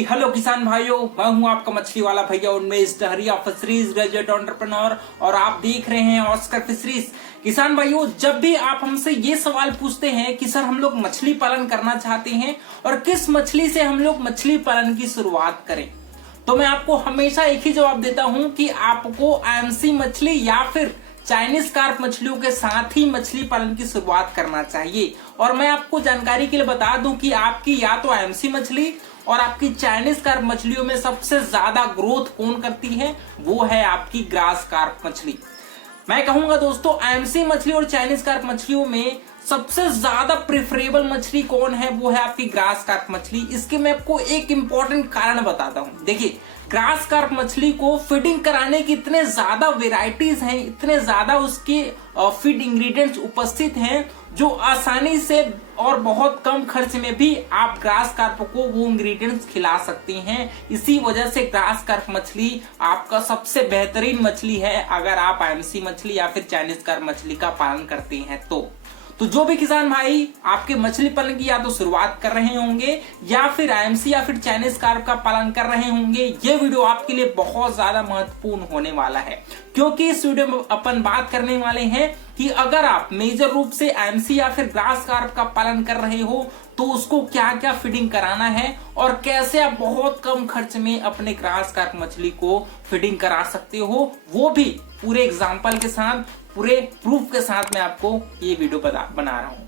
Hello किसान भाइयों, मैं हूं आपका मछली वाला भैया उन्मेष डहरिया, फिशरीज ग्रेजुएट एंटरप्रेन्योर, और आप देख रहे हैं ऑस्कर फिशरीज। किसान भाइयों, जब भी आप हमसे ये सवाल पूछते हैं कि सर हम लोग मछली पालन करना चाहते हैं और किस मछली से हम लोग मछली पालन की शुरुआत करें, तो मैं आपको हमेशा एक ही जवाब देता हूं कि आपको आईएमसी मछली या फिर चाइनीज कार्प मछलियों के साथ ही मछली पालन की शुरुआत करना चाहिए। और मैं आपको जानकारी के लिए बता दूं कि आपकी या तो आईएमसी मछली और आपकी चाइनीज कार्प मछलियों में सबसे ज्यादा ग्रोथ कौन करती है, वो है आपकी ग्रास कार्प मछली। मैं कहूंगा दोस्तों, आईएमसी मछली और चाइनीज कार्प मछलियों में सबसे ज्यादा प्रेफरेबल मछली कौन है, वो है आपकी ग्रास कार्प मछली। इसके मैं आपको एक इंपॉर्टेंट कारण बताता हूं। देखिए, ग्रास कार्प मछली को फीडिंग कराने की इतने ज्यादा वेराइटीज हैं, इतने ज्यादा उसके फीड इंग्रेडिएंट्स उपस्थित हैं, जो आसानी से और बहुत कम खर्च में भी आप ग्रास कार्प को वो इंग्रेडिएंट्स खिला सकते हैं। इसी वजह से ग्रास कार्प मछली आपका सबसे बेहतरीन मछली है अगर आप आईएमसी मछली या फिर चाइनीज कार्प मछली का पालन करते हैं तो जो भी किसान भाई आपके मछली पालन की या तो शुरुआत कर रहे होंगे या फिर आईएमसी या फिर चाइनीज कार्प का पालन कर रहे होंगे, ये वीडियो आपके लिए बहुत ज्यादा महत्वपूर्ण होने वाला है। क्योंकि इस वीडियो में अपन बात करने वाले हैं कि अगर आप मेजर रूप से आईएमसी या फिर ग्रास कार्प का पालन कर रहे हो तो उसको क्या क्या फीडिंग कराना है और कैसे आप बहुत कम खर्च में अपने ग्रास कार्प मछली को फीडिंग करा सकते हो, वो भी पूरे एग्जाम्पल के साथ, पूरे प्रूफ के साथ मैं आपको ये वीडियो बना रहा हूं।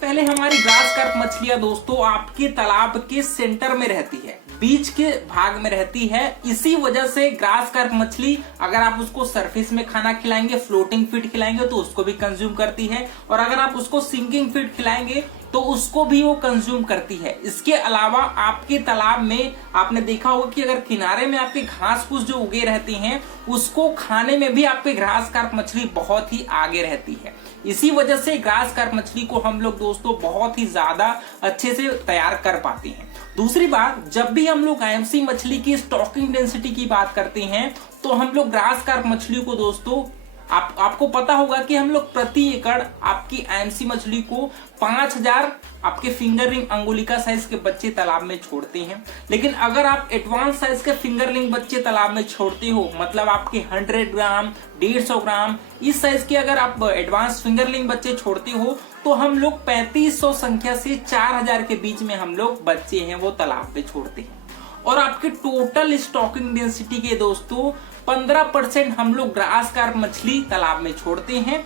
पहले हमारी ग्रास कार्प मछलियां दोस्तों आपके तालाब के सेंटर में रहती है, बीच के भाग में रहती है। इसी वजह से ग्रास कार्प मछली अगर आप उसको सरफेस में खाना खिलाएंगे, फ्लोटिंग फीड खिलाएंगे तो उसको भी कंज्यूम करती है, और अगर आप उसको सिंकिंग फीड खिलाएंगे तो उसको भी वो कंज्यूम करती है। इसके अलावा आपके तालाब में आपने देखा होगा कि अगर किनारे में आपके घास फूस जो उगे रहते हैं उसको खाने में भी आपके ग्रास कार्प मछली बहुत ही आगे रहती है। इसी वजह से ग्रास कार्प मछली को हम लोग दोस्तों बहुत ही ज्यादा अच्छे से तैयार कर पाते हैं। दूसरी बात, जब भी हम लोग आईएमसी मछली की स्टॉकिंग डेंसिटी की बात करते हैं तो हम लोग ग्रास कार्प मछली को दोस्तों आपको पता होगा कि हम लोग प्रति एकड़ आपकी आईएमसी मछली को 5000 आपके फिंगर रिंग अंगुलिका साइज के बच्चे तालाब में छोड़ते हैं। लेकिन अगर आप एडवांस साइज के फिंगर रिंग बच्चे तालाब में छोड़ते हो, मतलब आपके 100 ग्राम 150 ग्राम इस साइज के अगर आप एडवांस फिंगर रिंग बच्चे छोड़ते हो तो हम लोग 3500 संख्या से 4000 के बीच में हम लोग बच्चे हैं वो तालाब में छोड़ते हैं। और आपके टोटल स्टॉकिंग डेंसिटी के दोस्तों 15% हम लोग ग्रास कार्प मछली तालाब में छोड़ते हैं।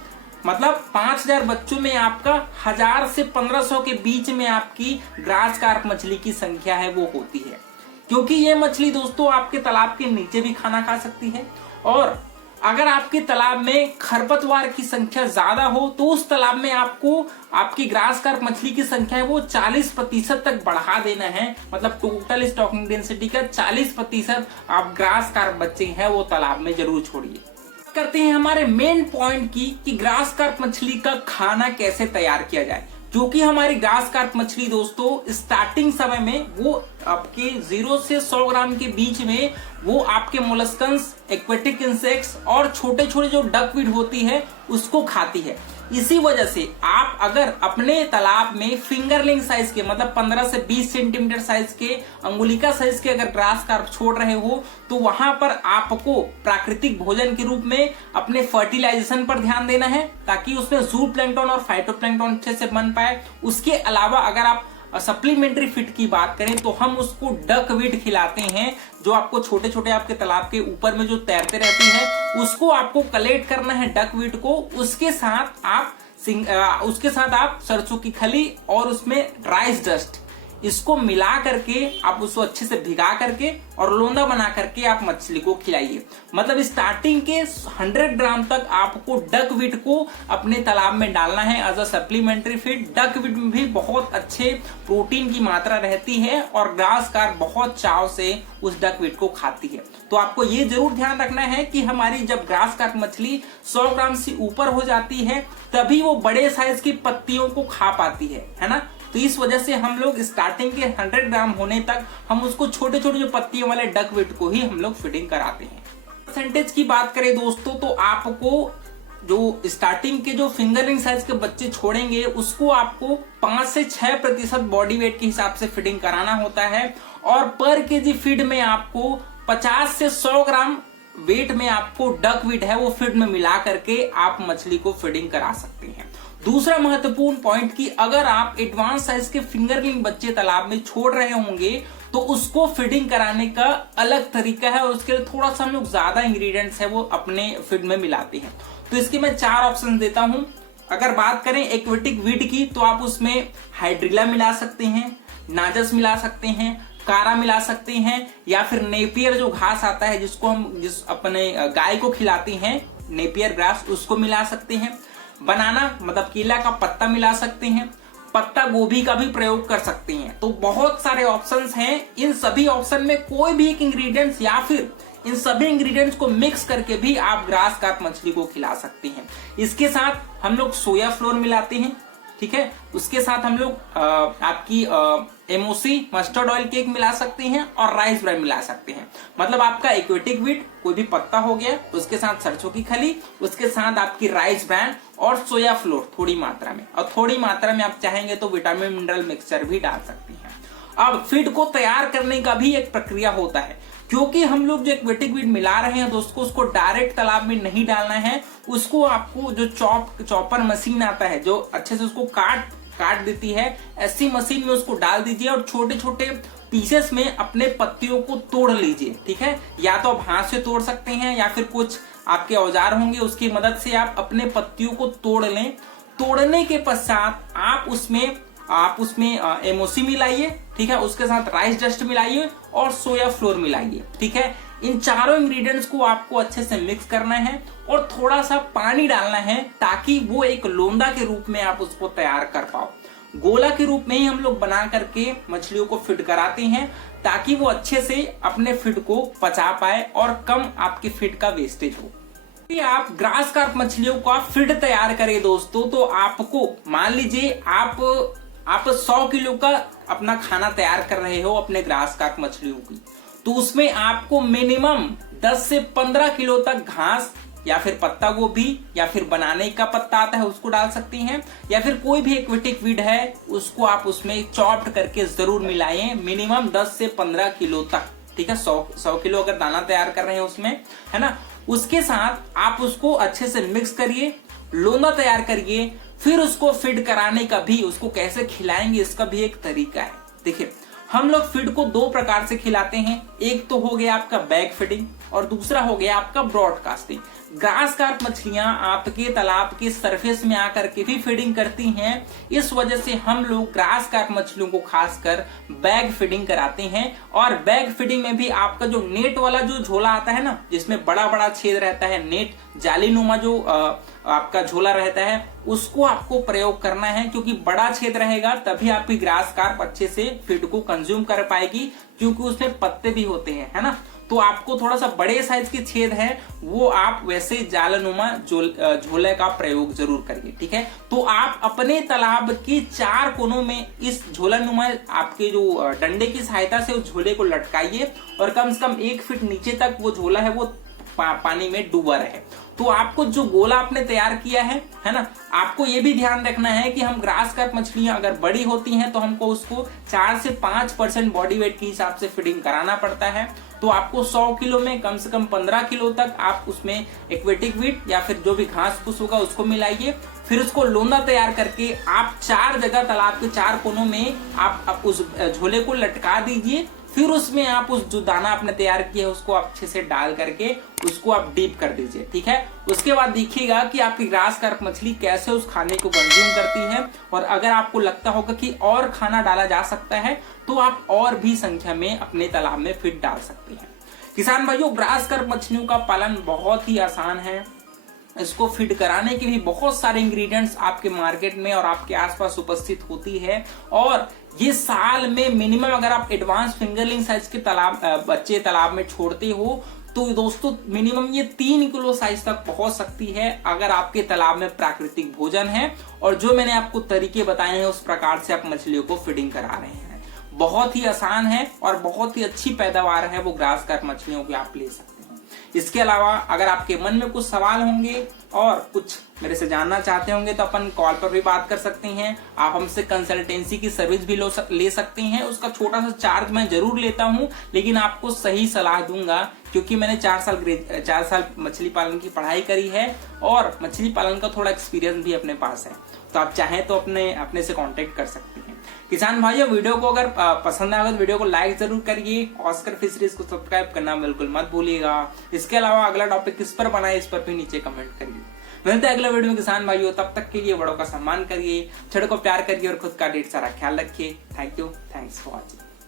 मतलब 5000 बच्चों में आपका 1000 से 1500 के बीच में आपकी ग्रास कार्प मछली की संख्या है वो होती है। क्योंकि ये मछली दोस्तों आपके तालाब के नीचे भी खाना खा सकती है, और अगर आपके तालाब में खरपतवार की संख्या ज्यादा हो तो उस तालाब में आपको आपकी ग्रास कार्प मछली की संख्या है वो 40% तक बढ़ा देना है। मतलब टोटल स्टॉकिंग डेंसिटी का 40% आप ग्रास कार्प बच्चे हैं वो तालाब में जरूर छोड़िए। करते हैं हमारे मेन पॉइंट की कि ग्रास कार्प मछली का खाना कैसे तैयार किया जाए। जो कि हमारी ग्रास कार्प मछली दोस्तों स्टार्टिंग समय में वो आपके 0 से 100 ग्राम के बीच में वो आपके मोलस्कन्स, एक्वेटिक इंसेक्ट्स और छोटे छोटे जो डकवीड होती है उसको खाती है। इसी वजह से आप अगर अपने तालाब में फिंगरलिंग साइज के, मतलब 15 से 20 सेंटीमीटर साइज के, अंगुलिका साइज के अगर ग्रास कार्प छोड़ रहे हो तो वहां पर आपको प्राकृतिक भोजन के रूप में अपने फर्टिलाइजेशन पर ध्यान देना है ताकि उसमें जूप्लैंक्टन और फाइटोप्लैंक्टन अच्छे से बन पाए। उसके अलावा अगर आप सप्लीमेंट्री फीड की बात करें तो हम उसको डकवीड खिलाते हैं, जो आपको छोटे छोटे आपके तालाब के ऊपर में जो तैरते रहती है उसको आपको कलेक्ट करना है डकवीड को। उसके साथ आप सरसों की खली और उसमें राइस डस्ट इसको मिला करके आप उसको अच्छे से भिगा करके और लोंदा बना करके आप मछली को खिलाइए। मतलब स्टार्टिंग के 100 ग्राम तक आपको डकवीड को अपने तालाब में डालना है as a supplementary feed. Duckweed में भी बहुत अच्छे प्रोटीन की मात्रा रहती है और ग्रास कार्प बहुत चाव से उस डकवीड को खाती है। तो आपको ये जरूर ध्यान रखना है कि हमारी जब ग्रास कार्प मछली 100 ग्राम से ऊपर हो जाती है तभी वो बड़े साइज की पत्तियों को खा पाती है ना। तो इस वजह से हम लोग स्टार्टिंग के 100 ग्राम होने तक हम उसको छोटे छोटे जो पत्तियों वाले डकवीड को ही हम लोग फीडिंग कराते हैं। परसेंटेज की बात करें दोस्तों तो आपको जो स्टार्टिंग के जो फिंगरिंग साइज के बच्चे छोड़ेंगे उसको आपको 5 से 6% बॉडी वेट के हिसाब से फीडिंग कराना होता है। और पर केजी फीड में आपको 50 से 100 ग्राम वेट में आपको डक वीट है वो फीड में मिला करके आप मछली को फीडिंग करा सकते हैं। दूसरा महत्वपूर्ण पॉइंट कि अगर आप एडवांस साइज के फिंगरलिंग बच्चे तालाब में छोड़ रहे होंगे तो उसको फीडिंग कराने का अलग तरीका है और उसके लिए थोड़ा सा हम लोग ज्यादा इंग्रेडिएंट्स है वो अपने फीड में मिलाते हैं। तो इसके मैं 4 ऑप्शन देता हूं। अगर बात करें एक्वेटिक वीड की तो आप उसमें हाइड्रिला मिला सकते हैं, नाजस मिला सकते हैं, कारा मिला सकते हैं, या फिर नेपियर जो घास आता है जिसको हम अपने गाय को खिलाते हैं, नेपियर ग्रास, उसको मिला सकते हैं। बनाना मतलब केला का पत्ता मिला सकते हैं, पत्ता गोभी का भी प्रयोग कर सकते हैं। तो बहुत सारे ऑप्शंस हैं। इन सभी ऑप्शन में कोई भी एक इंग्रेडिएंट्स या फिर इन सभी इंग्रेडिएंट्स को मिक्स करके भी आप ग्रास कार्प मछली को खिला सकते हैं। इसके साथ हम लोग सोया फ्लोर मिलाते हैं, ठीक है। उसके साथ हम लोग आपकी एमओसी मस्टर्ड ऑयल केक मिला सकते हैं और राइस ब्रान मिला सकते हैं। मतलब आपका एक्वेटिक वीट कोई भी पत्ता हो गया, उसके साथ सरसों की खली, उसके साथ आपकी राइस ब्रान और सोया फ्लोर थोड़ी मात्रा में, और थोड़ी मात्रा में आप चाहेंगे तो विटामिन मिनरल मिक्सचर भी डाल सकते हैं। अब फीड को तैयार करने का भी एक प्रक्रिया होता है, क्योंकि हम लोग जो एक्वेटिक वीड मिला रहे हैं दोस्तों उसको डायरेक्ट तालाब में नहीं डालना है। उसको आपको जो चॉपर मशीन आता है जो अच्छे से उसको काट देती है, ऐसी मशीन में उसको डाल दीजिए और छोटे छोटे पीसेस में अपने पत्तियों को तोड़ लीजिए, ठीक है। या तो आप हाथ से तोड़ सकते हैं या फिर कुछ आपके औजार होंगे उसकी मदद से आप अपने पत्तियों को तोड़ लें। तोड़ने के पश्चात आप उसमें एमओसी मिलाइए, ठीक है। उसके साथ राइस डस्ट मिलाइए और सोया फ्लोर मिलाइए, ठीक है। इन चारों इंग्रेडिएंट्स को आपको अच्छे से मिक्स करना है और थोड़ा सा पानी डालना है ताकि वो एक लोंदा के रूप में आप उसको तैयार कर पाओ। गोला के रूप में ही हम लोग बना करके मछलियों को फीड कराते हैं ताकि वो अच्छे से अपने फीड को पचा पाए और कम आपके फीड का वेस्टेज हो। यदि आप ग्रास कार्प मछलियों का फीड तैयार करें दोस्तों तो आपको मान लीजिए आप 100 किलो का अपना खाना तैयार कर रहे हो अपने ग्रास कार्प मछलियों की, तो उसमें आपको मिनिमम 10 से 15 किलो तक घास या फिर पत्ता गोभी या फिर बनाने का पत्ता आता है उसको डाल सकती हैं, या फिर कोई भी एक्वेटिक वीड है उसको आप उसमें चॉप्ड करके जरूर मिलाएं, मिनिमम 10 से 15 किलो तक, ठीक है। 100 किलो अगर दाना तैयार कर रहे हैं उसमें, है ना। उसके साथ आप उसको अच्छे से मिक्स करिए, लोंदा तैयार करिए, फिर उसको फीड कराने का भी, उसको कैसे खिलाएंगे इसका भी एक तरीका है। देखिए हम लोग फीड को 2 प्रकार से खिलाते हैं। एक तो हो गया आपका बैग फीडिंग और दूसरा हो गया आपका ब्रॉडकास्टिंग। ग्रास कार्प मछलियां आपके तालाब के सरफेस में आकर के भी फीडिंग करती हैं, इस वजह से हम लोग ग्रास कार्प मछलियों को खासकर बैग फीडिंग कराते हैं। और बैग फीडिंग में भी आपका जो नेट वाला जो झोला आता है ना, जिसमें बड़ा बड़ा छेद रहता है, नेट जालीनुमा जो आपका झोला रहता है, उसको आपको प्रयोग करना है, क्योंकि बड़ा छेद रहेगा तभी आपकी ग्रास कार्प अच्छे से फीड को कंज्यूम कर पाएगी, क्योंकि उसमें पत्ते भी होते हैं, है ना। तो आपको थोड़ा सा बड़े साइज के छेद है वो आप वैसे जालनुमा झोले का प्रयोग जरूर करिए, ठीक है। तो आप अपने तालाब के 4 कोनों में इस झोलानुमा आपके जो डंडे की सहायता से उस झोले को लटकाइए और कम से कम 1 फीट नीचे तक वो झोला है वो पानी में डूबा रहे। तो आपको जो गोला आपने तैयार किया है ना, आपको ये भी ध्यान रखना है कि हम ग्रास कार्प मछलियां अगर बड़ी होती हैं तो हमको उसको 4 से 5% बॉडी वेट के हिसाब से फीडिंग कराना पड़ता है। तो आपको 100 किलो में कम से कम 15 किलो तक आप उसमें एक्वेटिक वीड या फिर जो भी घास फूस होगा उसको मिलाइए। फिर उसको लोंदा तैयार करके आप 4 जगह तालाब के 4 कोनों में आप उस झोले को लटका दीजिए। फिर उसमें आप उस जो दाना आपने तैयार किया है उसको अच्छे से डाल करके उसको आप डीप कर दीजिए, ठीक है। उसके बाद देखिएगा कि आपकी ग्रास कार्प मछली कैसे उस खाने को कंज्यूम करती है, और अगर आपको लगता होगा कि और खाना डाला जा सकता है तो आप और भी संख्या में अपने तालाब में फीड डाल सकते हैं। किसान भाइयों, ग्रास कार्प मछलियों का पालन बहुत ही आसान है। इसको फीड कराने के भी बहुत सारे इंग्रेडिएंट्स आपके मार्केट में और आपके आसपास उपस्थित होती है, और ये साल में मिनिमम अगर आप एडवांस फिंगरलिंग साइज के बच्चे तालाब में छोड़ते हो तो दोस्तों मिनिमम ये 3 किलो साइज तक पहुंच सकती है, अगर आपके तालाब में प्राकृतिक भोजन है और जो मैंने आपको तरीके बताए हैं उस प्रकार से आप मछलियों को फीडिंग करा रहे हैं। बहुत ही आसान है और बहुत ही अच्छी पैदावार है वो ग्रास कार्प मछलियों की आप ले सकते हैं। इसके अलावा अगर आपके मन में कुछ सवाल होंगे और कुछ मेरे से जानना चाहते होंगे तो अपन कॉल पर भी बात कर सकते हैं। आप हमसे कंसल्टेंसी की सर्विस भी ले सकते हैं। उसका छोटा सा चार्ज मैं जरूर लेता हूं, लेकिन आपको सही सलाह दूंगा, क्योंकि मैंने 4 साल मछली पालन की पढ़ाई करी है और मछली पालन का थोड़ा एक्सपीरियंस भी अपने पास है। तो आप चाहें तो अपने से कांटेक्ट कर सकते हैं। किसान भाइयों, वीडियो को अगर पसंद आएगा तो वीडियो को लाइक जरूर करिए। ऑस्कर फिशरीज को सब्सक्राइब करना बिल्कुल मत भूलिएगा। इसके अलावा अगला टॉपिक किस पर बनाए, इस पर भी नीचे कमेंट करिए। मिलते हैं अगले वीडियो में किसान भाइयों। तब तक के लिए बड़ों का सम्मान करिए, छोटों को प्यार करिए और खुद का ढेर सारा ख्याल रखिए। Thank you, thanks for watching.